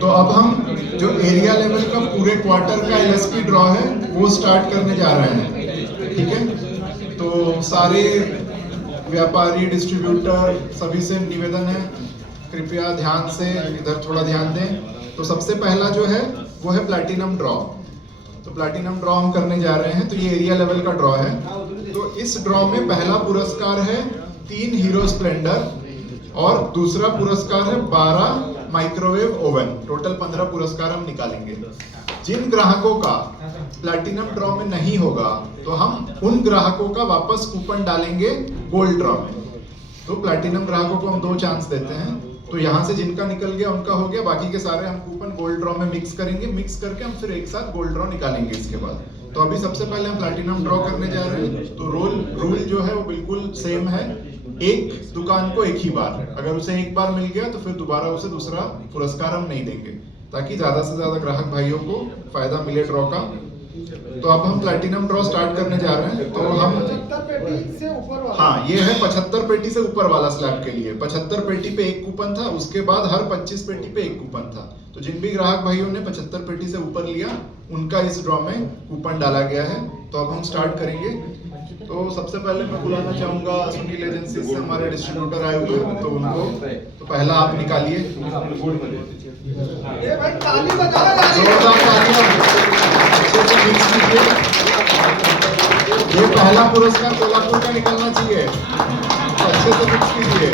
तो अब हम जो एरिया लेवल का पूरे क्वार्टर का एलएसपी ड्रॉ है वो स्टार्ट करने जा रहे हैं, ठीक है। तो सारे व्यापारी, डिस्ट्रीब्यूटर सभी से निवेदन है, कृपया ध्यान से इधर थोड़ा ध्यान दें। तो सबसे पहला जो है वो है प्लैटिनम ड्रॉ। तो प्लैटिनम ड्रॉ हम करने जा रहे हैं। तो ये एरिया लेवल का ड्रॉ है। तो इस ड्रॉ में पहला पुरस्कार है 3 हीरो स्प्लेंडर और दूसरा पुरस्कार है 12 माइक्रोवेव ओवन। टोटल 15 पुरस्कार हम निकालेंगे। जिन ग्राहकों का प्लैटिनम ड्रॉ में नहीं होगा तो हम उन ग्राहकों का वापस कूपन डालेंगे गोल्ड ड्रॉ में। तो प्लैटिनम ग्राहकों को हम 2 चांस देते हैं। तो यहाँ से जिनका निकल गया उनका हो गया, बाकी के सारे हम कूपन गोल्ड ड्रॉ में मिक्स करेंगे। मिक्स करके हम फिर एक साथ गोल्ड ड्रॉ निकालेंगे इसके बाद। तो अभी सबसे पहले हम प्लैटिनम ड्रॉ करने जा रहे हैं। तो रूल जो है वो बिल्कुल सेम है। एक दुकान को एक ही बार, अगर उसे एक बार मिल गया तो फिर दोबारा उसे दूसरा पुरस्कार हम नहीं देंगे, ताकि ज्यादा से ज्यादा ग्राहक भाइयों को फायदा मिले ड्रॉ का। तो अब हम प्लैटिनम ड्रॉ स्टार्ट करने जा रहे हैं। तो हम 75 पेटी से ऊपर वाला, हाँ, ये है 75 पेटी से ऊपर वाला स्लैब के लिए। 75 पेटी पे एक कूपन था, उसके बाद हर 25 पेटी पे एक कूपन था। तो जिन भी ग्राहक भाइयों ने 75 पेटी से ऊपर लिया उनका इस ड्रॉ में कूपन डाला गया है। तो अब हम स्टार्ट करेंगे। तो सबसे पहले मैं बुलाना चाहूंगा सुनील एजेंसी से हमारे डिस्ट्रीब्यूटर आए हुए हैं, तो उनको तो पहला आप निकालिए। ये भाई ताली बजाओ यार। जोरदार तालियां। अच्छे से मिक्स कीजिए। ये पहला पुरस्कार कोल्हापुर का निकलना चाहिए। अच्छे से मिक्स कीजिए।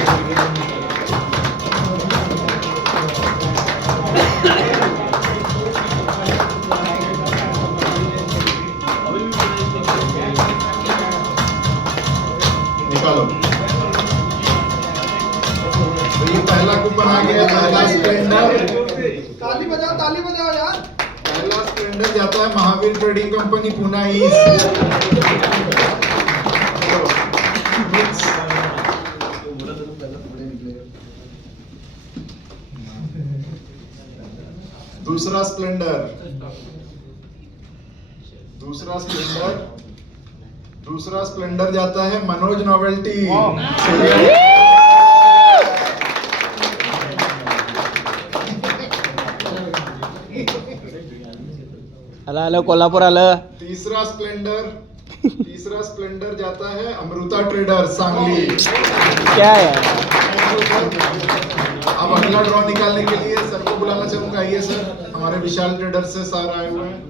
निकालो। तो ये पहला कूपन आ गया, पहला स्प्लेंडर। ताली बजाओ यार। पहला स्प्लेंडर जाता है Mahavir trading company Poona east. दूसरा स्प्लेंडर जाता है मनोज नोवेल्टी। आलं कोल्हापूर आलं। तीसरा स्प्लेंडर जाता है अमृता ट्रेडर्स सांगली। क्या है? अब अगला ड्रॉ निकालने के लिए सर को बुलाना चाहूंगा। आइए सर, हमारे विशाल ट्रेडर्स से सर आए हुए हैं।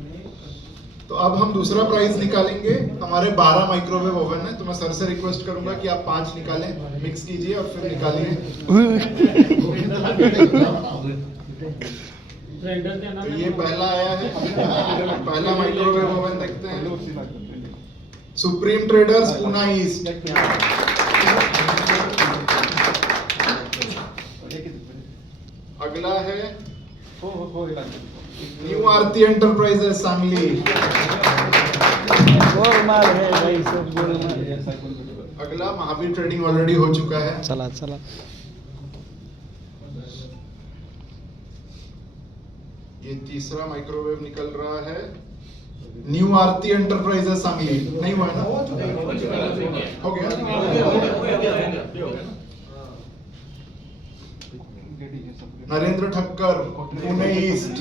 तो अब हम दूसरा प्राइज निकालेंगे। हमारे 12 माइक्रोवेव ओवन है। तो मैं सर से रिक्वेस्ट करूंगा कि आप 5 निकालें, मिक्स कीजिए और फिर निकालिए। तो ये पहला आया है, पहला माइक्रोवेव ओवन देखते हैं। Supreme traders Poona east. अगला है न्यू आरती एंटरप्राइजेस सांगली। अगला महावीर ट्रेडिंग ऑलरेडी हो चुका है। चला ये तीसरा माइक्रोवेव निकल रहा है न्यू आरती एंटरप्राइजेस सांगली। नहीं हुआ है ना? हो गया। नरेंद्र ठक्कर पुणे ईस्ट।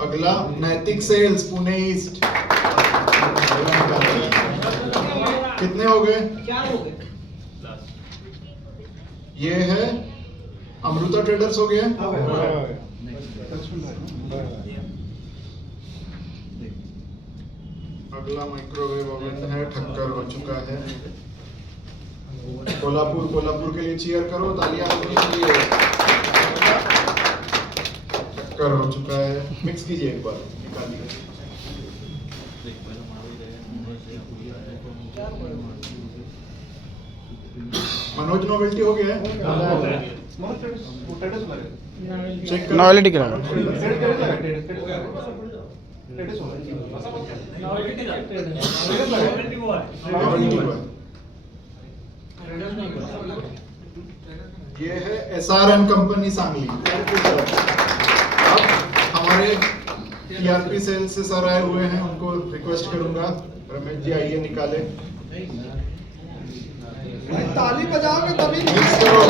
अगला नैतिक सेल्स पुणे ईस्ट। कितने हो गए? ये है अमृता ट्रेडर्स हो गया। अगला माइक्रोवेव ओवन है ठक्कर हो चुका है। कोल्हापुर के लिए चीयर करो, तालियां के लिए। ठक्कर हो चुका है। मिक्स कीजिए एक बार, निकालिए। मनोज नोवेल्टी हो गया है। चेक करो। नॉवेल्टी करा। ये है SRM कंपनी सांगली। अब हमारे TRP सेल्स से सर आए हुए हैं, उनको रिक्वेस्ट करूंगा रमेश जी आइए निकाले। ताली बजाओगे तभी मिक्स करो।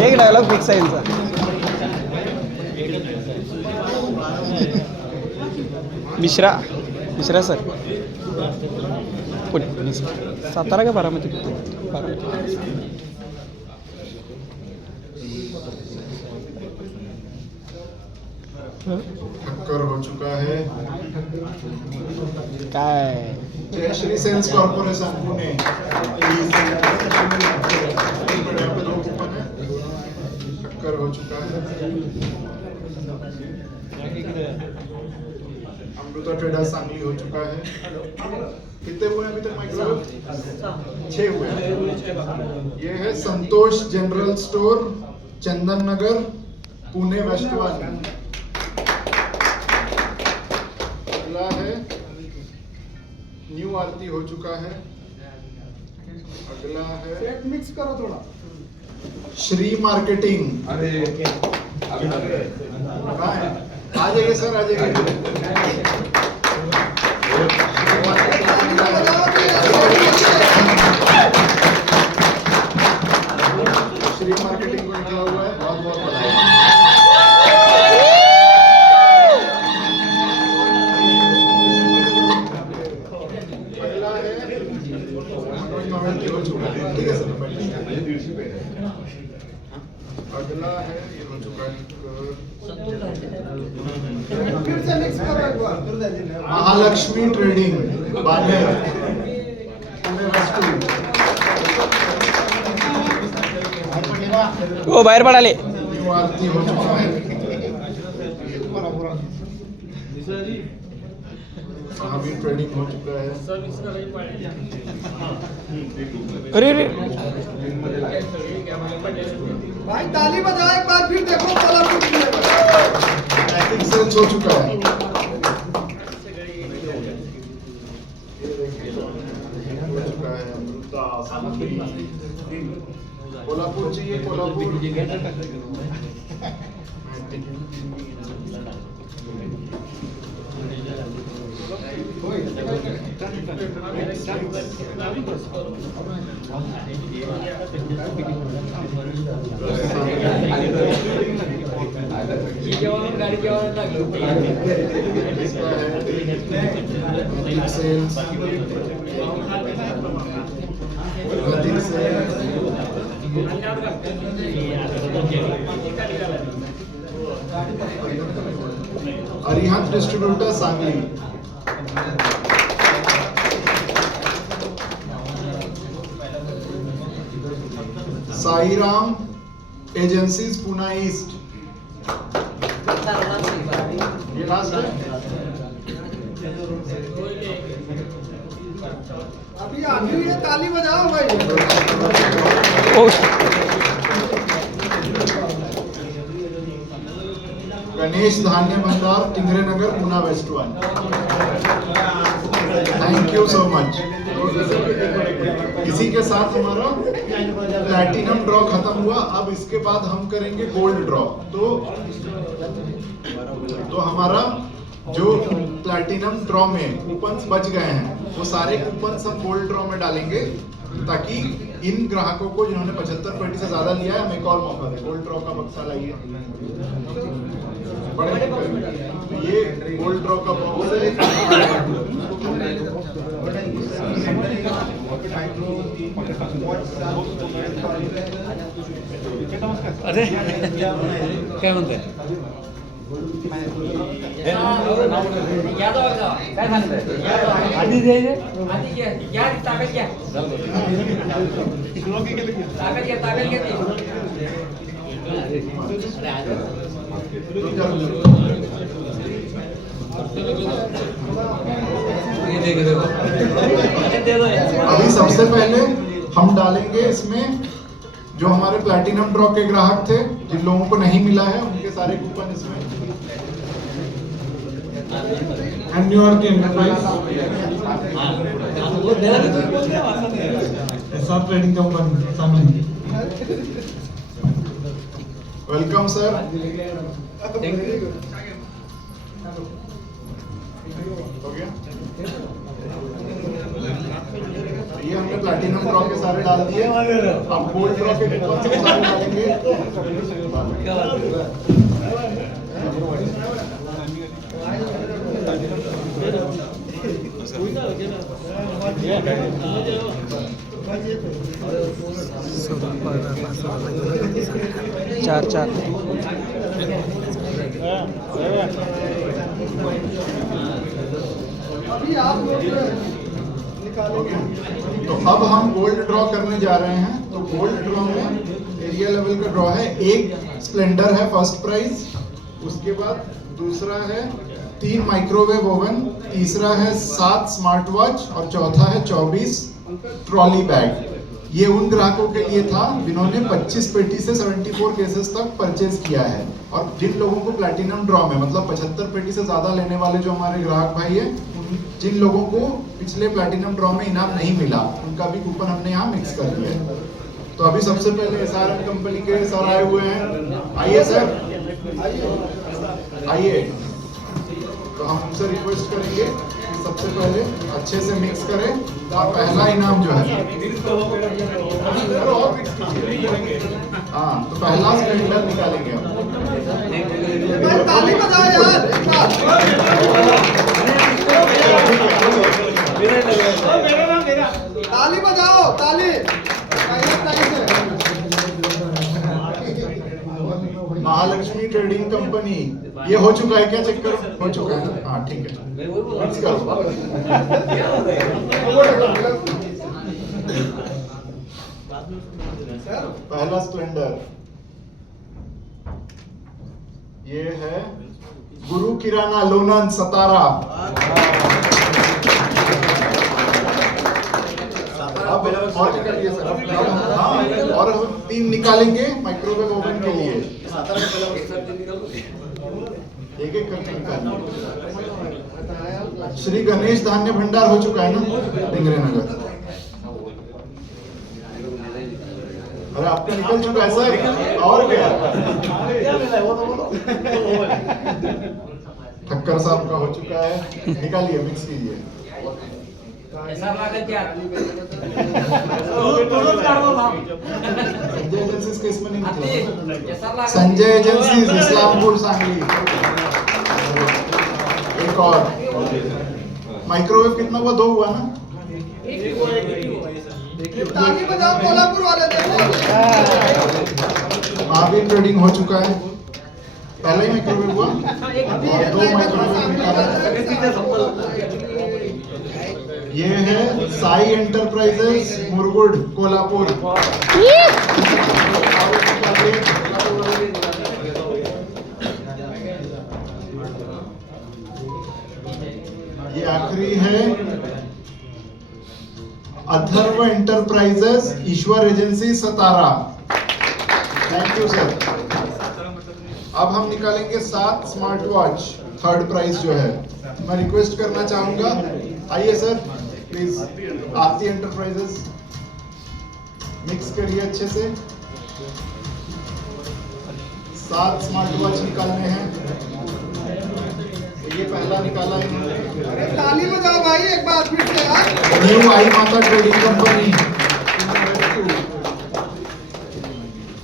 एक डायलॉग फिक्स आहे यांचा. मिश्रा सर कुठे सातारा का बारामती? बारामती. टक्कर हो चुका है. काय जयश्री सेल्स कॉर्पोरेशन पुणे. यहाँ पे 2 कूपन है. टक्कर हो चुका है. अमृता ट्रेडर्स सांगली हो चुका है. कितने हुए अभी तक माइक्रोवेव? 6 हुए. ये है संतोष general store, Chandan Nagar, Pune west 1. अगला है न्यू आरती हो चुका है. अगला है सेट मिक्स करो थोड़ा. श्री मार्केटिंग. अरे कहाँ है? आ जाइए सर, आ जाइए. ताली बजाओ श्री मार्केटिंग को निकला हुआ है. बहुत बहुत बधाई. अगला है मनोज नोवेल्टी हो चुका है. ठीक है सर. अगला है ये हो चुका है. फिर से मिक्स करो एक बार. Mahalakshmi trading Baner, Pune west 2. ओ बाहेर पडाले. न्यू आरती हो चुका है. महावीर ट्रेडिंग हो चुका है. अरे अरे भाई ताली बजाओ एक बार फिर देखो कोल्हापुर की है. ट्रैकिंग सेल्स हो चुका है. हो चुका है. अमृता सांगली. कोल्हापुर चाहिए. Kolhapur sales. Arihant distributor Sangli. Sairam agencies Pune east. ये लास्ट है. अभी आखिरी है. ताली बजाओ भाई. ओ Ganesh Dhanya Bhandar, Tingre Nagar, Pune west 1. Thank you so much. इसी के साथ हमारा प्लैटिनम ड्रॉ खत्म हुआ. अब इसके बाद हम करेंगे गोल्ड ड्रॉ. तो हमारा जो प्लैटिनम ड्रॉ में कूपन्स बच गए हैं वो सारे कूपन्स हम गोल्ड ड्रॉ में डालेंगे ताकि इन ग्राहकों को जिन्होंने 75 पेटी से ज्यादा लिया है हम एक और मौका दें. गोल्ड ड्रॉ का बक्सा लाइए. बड़े ये गोल्ड ड्रॉ का बॉक्स है. अरे काय म्हणताय? काय सांगताय? आधी द्यायचे आधी घ्या ताब्यात घ्या. ताब्यात घ्या ती. अभी सबसे पहले हम डालेंगे इसमें जो हमारे प्लैटिनम ड्रॉ के ग्राहक थे जिन लोगों को नहीं मिला है उनके सारे कूपन इसमें. And New York enterprise SR trading company Sangli. Welcome sir. हो गया. ये हमने प्लैटिनम ड्रॉ के सारे डाल दिए। अब गोल्ड ड्रॉ के कूपन से सारे डालेंगे। चार चार अभी आप लोग निकालोगे। तो अब हम गोल्ड ड्रॉ करने जा रहे हैं। तो गोल्ड ड्रॉ में एरिया लेवल का ड्रॉ है। एक स्प्लेंडर है फर्स्ट प्राइज, उसके बाद दूसरा है 3 माइक्रोवेव ओवन, तीसरा है 7 स्मार्ट वॉच और चौथा है 24 ट्रॉली बैग। ये उन ग्राहकों के लिए था जिन्होंने 25 पेटी से 74 केसेस तक परचेज किया है। और जिन लोगों को प्लैटिनम ड्रॉ में मतलब 75 पेटी से ज्यादा लेने वाले जो हमारे ग्राहक भाई है, जिन लोगों को पिछले प्लैटिनम ड्रॉ में इनाम नहीं मिला, उनका भी कूपन हमने यहाँ मिक्स कर दिया है। तो अभी सबसे पहले SRM कंपनी के सर आए हुए हैं। आइए सर, आइए। तो हम उनसे रिक्वेस्ट करेंगे कि सबसे पहले अच्छे से मिक्स करें। और पहला इनाम जो है, और मिक्स कीजिए। हाँ, तो पहला स्प्लेंडर निकालेंगे हम। भाई ताली बजाओ यार एक बार। ताली बजाओ, ताली। महालक्ष्मी ट्रेडिंग कंपनी, ये हो चुका है क्या? चेक करो, हो चुका है ना? हाँ ठीक है, मिक्स करो। पहला स्प्लेंडर ये है गुरु किराना लोनन सतारा। अब और निकालिए सर। हाँ, और हम 3 निकालेंगे माइक्रोवेव ओवन के लिए। एक एक करके निकालिए। श्री गणेश धान्य भंडार हो चुका है ना, डिंगरे नगर। अरे आपका निकल चुका है सर, और क्या? ठक्कर साहब का हो चुका है, निकालिए, मिक्स कीजिए। संजय एजेंसीज केस में नहीं निकला। संजय एजेंसीज इस्लामपुर सांगली। एक और माइक्रोवेव कितना हुआ? 2 हुआ ना? ताली बजाओ कोल्हापुर वाले। महावीर ट्रेडिंग हो चुका है। पहले ही माइक्रोवेव हुआ और 2 माइक्रोवेव निकाला। ये है साई एंटरप्राइजेस मुरगुड कोल्हापुर। ये आखिरी है Atharva enterprises Ishwar agency Satara. Thank you sir. अब हम निकालेंगे 7 स्मार्ट वॉच, थर्ड प्राइज जो है। मैं रिक्वेस्ट करना चाहूंगा, आइए sir please. Aarti enterprises, mix करिए अच्छे से। 7 स्मार्ट वॉच निकालने हैं। तो ये पहला निकाला है। अरे ताली बजाओ भाई एक बार फिर से यार। New Aai Mata trading company,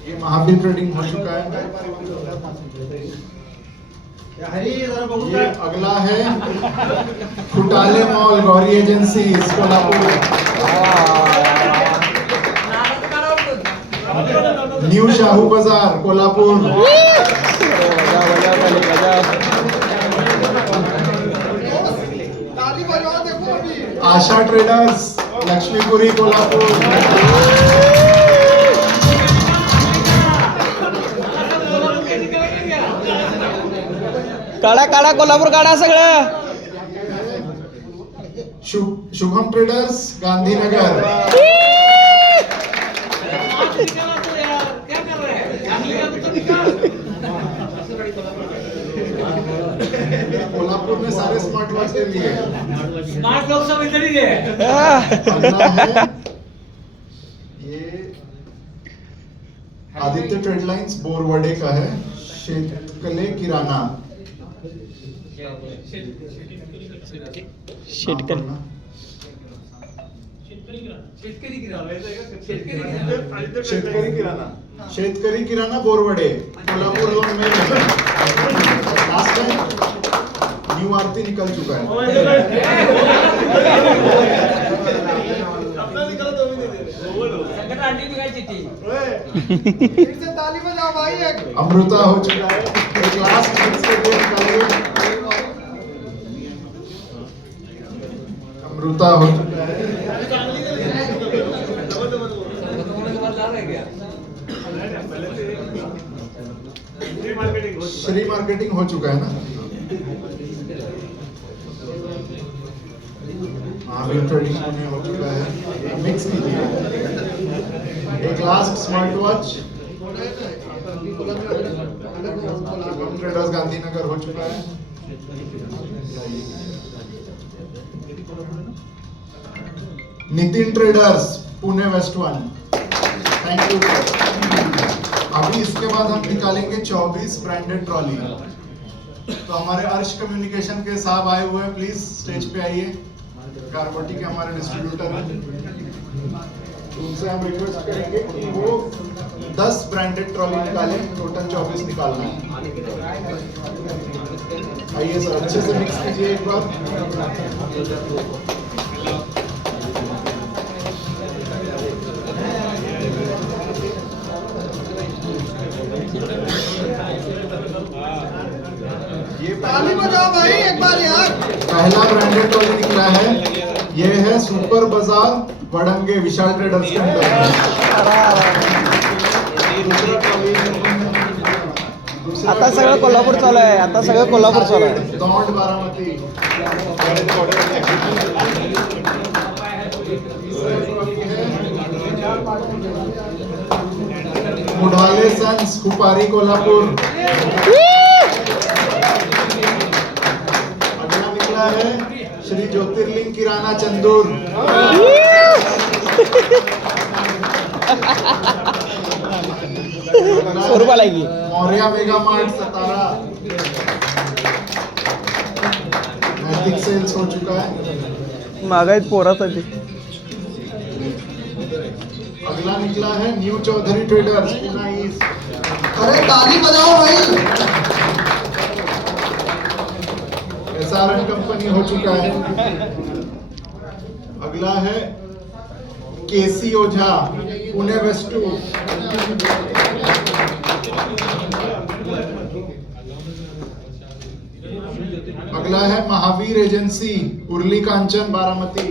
ये महावीर ट्रेडिंग हो चुका है। ये अगला है Khutale mall Gauri agency Kolhapur. New Shahu Bazaar Kolhapur. ताली बजाओ, देखो अभी। आशा ट्रेडर्स लक्ष्मीपुरी कोल्हापुर। काढा काढा कोल्हापूर काढा सगळं। शुभम ट्रेडर्स गांधीनगर। कोल्हापुर में सारे स्मार्ट वॉच ले लिए। स्मार्ट लोग सब इधर ही है। अगला है ये आदित्य ट्रेडलाइंस बोरवडे का है, शेतकले किराना। शेटकल शेतकरी किराणा शेतकरी किराणा बोरवडे कोल्हापुर जोन में लास्ट टाइम न्यू आरती निकल चुका है संकट आंटी की काय चिट्ठी फिर से ताली बजाओ भाई एक अमृता हो चुका है एक लास्ट मिक्स करके निकालिए अमृता हो चुका है श्री मार्केटिंग हो चुका है ना महावीर ट्रेडिंग में हो चुका है मिक्स कीजिए एक last smart watch traders Gandhinagar हो चुका है Nitin traders Pune west one thank you अभी इसके बाद हम निकालेंगे 24 ब्रांडेड ट्रॉली तो हमारे अर्श कम्युनिकेशन के साहब आए हुए हैं प्लीज स्टेज पे आइए कारकोटी के हमारे डिस्ट्रीब्यूटर हैं उनसे हम रिक्वेस्ट करेंगे कि वो 10 ब्रांडेड ट्रॉली निकालें टोटल 24 निकालना है आइए सर अच्छे से मिक्स कीजिए एक बार ताली बजाओ भाई एक बार यार पहला ब्रांडेड ट्रॉली निकला है ये है सुपर बाजार वडंगे विशाल ट्रेडर्स के अंदर आता सगळं कोल्हापूर चालू आहे आता सगळं कोल्हापूर चालू आहे दौंड बारामती मुढाले सन्स कुपारी कोल्हापुर अगला निकला है श्री ज्योतिर्लिंग किराना चंदूर स्वरूपाला की मौर्या मेगा मार्ट सतारा नैतिक सेल्स हो चुका है मागायत पोरासाठी अगला निकला है new Chaudhary traders Pune east अरे ताली बजाओ भाई एसआरएन कंपनी हो चुका है अगला है केसी ओझा पुणे वेस्ट टू अगला है महावीर एजेंसी उर्ली कांचन बारामती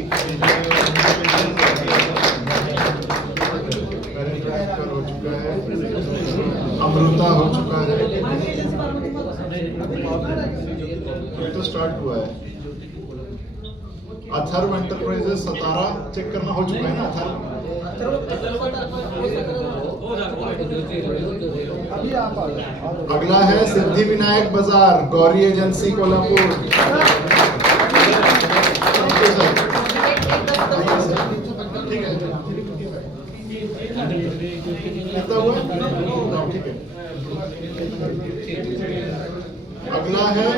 हो चुका है अमृता हो चुका है ये तो स्टार्ट हुआ है अथर्व एंटरप्राइजेस सतारा चेक करना हो चुका है ना अथर्व अभी आप आ जाओ अगला है सिद्धि विनायक बाजार गौरी एजेंसी कोल्हापुर ठीक है कितना हुआ ठीक है अगला है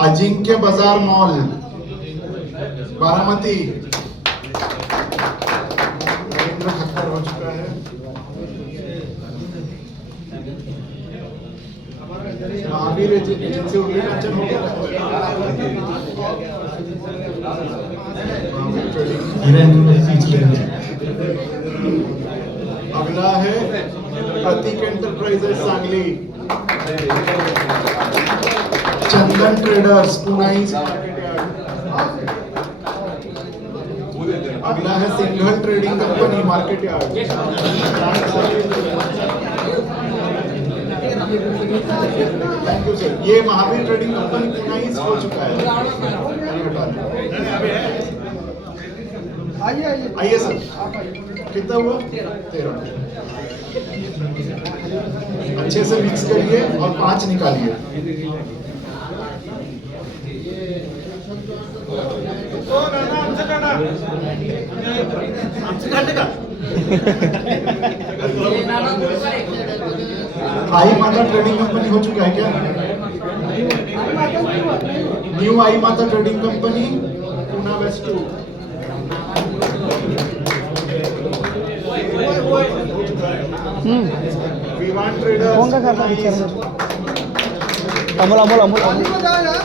अजिंक्य बाजार मॉल बारामती नरेंद्र ठक्कर हो चुका है महावीर एजेंसी उर्ली कांचन हो गया अगला है प्रतीक एंटरप्राइजेस सांगली चंदन ट्रेडर्स पुणे अगला है Singhal trading company market yard thank you sir ये Mahavir trading company Pune east हो चुका है आइए आइए आइए सर कितना हुआ 13 अच्छे से मिक्स करिए और 5 निकालिए आई माता ट्रेडिंग कंपनी हो चुका है क्या new Aai Mata trading company Pune west 2 traders phone का करता विचार अमोल अमोल अमोल ताली बजाओ यार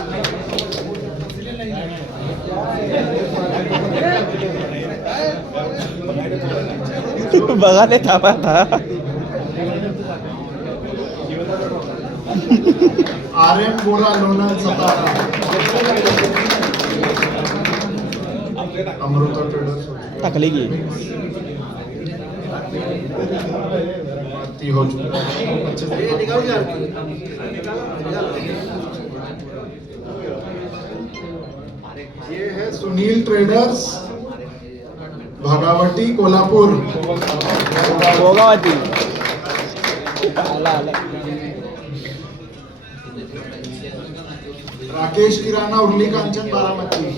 बघा नाही थांबा आता RM बोरा लोणंद सतारा अमृता ट्रेडर्स टाकले की ती हो चुकी है अच्छे से ये है सुनील ट्रेडर्स भगावटी कोल्हापुर भोगावती आला आला राकेश किराना उर्ली कांचन बारामती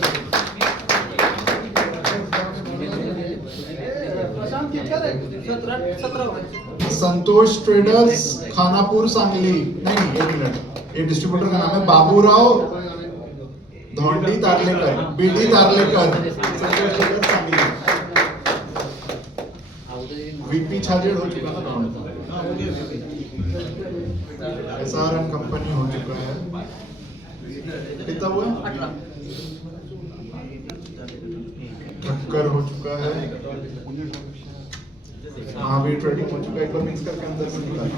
संतोष ट्रेडर्स खानापुर सांगली नहीं एक मिनट ये डिस्ट्रीब्यूटर का नाम है बाबूराव धोंडी तारलेकर बीडी तारलेकर संतोष ट्रेडर्स सांगली वीपी छाजेड हो चुका ना SRM कंपनी हो चुका है कितना हुआ ठक्कर हो चुका है महावीर ट्रेडिंग हो चुका है एक बार मिक्स करके अंदर से अगला है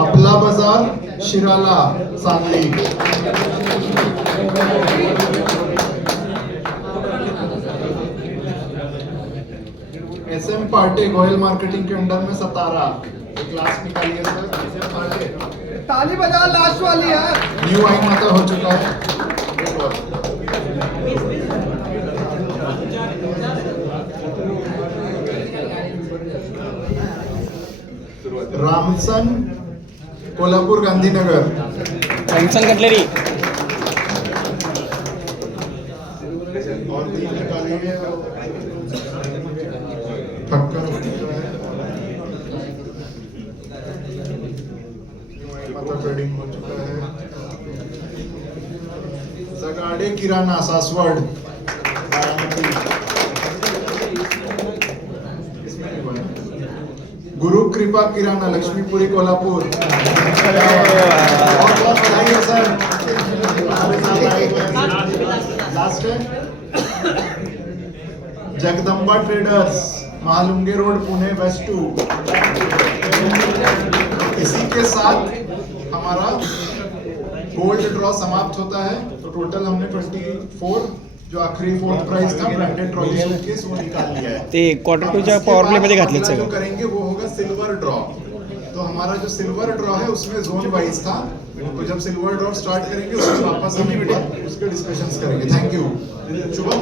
अपला बाजार Shirala Sangli SM Partey Goyal marketing के अंडर में सतारा क्लास निकालिए सर SM पार्टे ताली बजाओ लास्ट वाली यार न्यू आई माता हो चुका है रामसन कोल्हापुर गांधीनगर टेन्शन कटलेरी और 3 निकालिए ठक्कर हो चुका है माता ट्रेडिंग हो चुका है जगाड़े किराना सासवड़ बारामती इसमें नहीं बना गुरु कृपा किराना लक्ष्मीपुरी कोल्हापुर बहुत बहुत बधाई है सर लास्ट है Jagdamba traders Mahalunge road Pune west 2 इसी के साथ हमारा गोल्ड ड्रॉ समाप्त होता है तो टोटल हमने 24 जो आखिरी फोर्थ प्राइस था ब्रांडेड ट्रॉली शोकेस वो निकाल लिया है ते क्वार्टर टूच्या पॉवर प्ले मध्ये घातले अगला जो सगळं करेंगे वो होगा सिल्वर ड्रॉ तो हमारा जो सिल्वर ड्रॉ है उसमें जोन वाइज था तो जब सिल्वर ड्रॉ स्टार्ट करेंगे उसमें वापस हम एक बार उसके डिस्कशंस करेंगे थैंक यू शुभम